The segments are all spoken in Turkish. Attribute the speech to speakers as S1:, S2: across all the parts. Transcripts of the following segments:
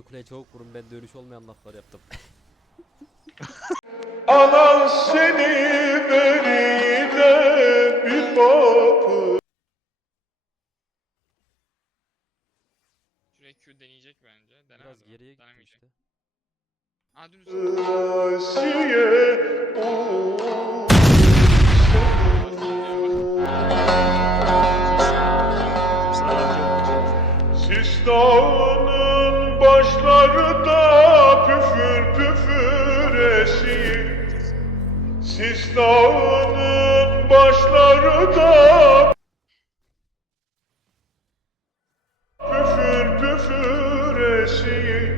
S1: Önce kuleye çabuk vurun ben dönüş olmayan laflar yaptım.
S2: Anan seni veri de bir bakı
S3: Şuraya Q deneyecek bence. Dener
S1: Biraz geriye gitti işte.
S3: Aa dümdüz.
S2: Asiye başları da püfür püfür esir Sistanın başları da püfür püfür esir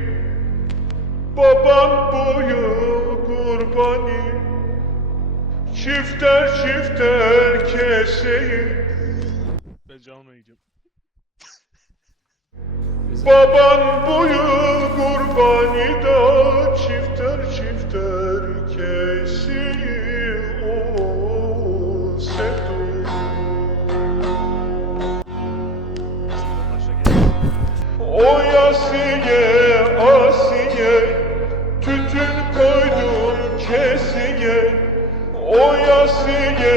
S2: Baban bu yıl Çifter çifter keseyi.
S4: Ben canına yiyeceğim.
S2: Baban bu yıl kurbani da çifter çifter keseyi O
S4: gel.
S2: O Asiye, Asiye Tütün koydum kesiye O Asiye,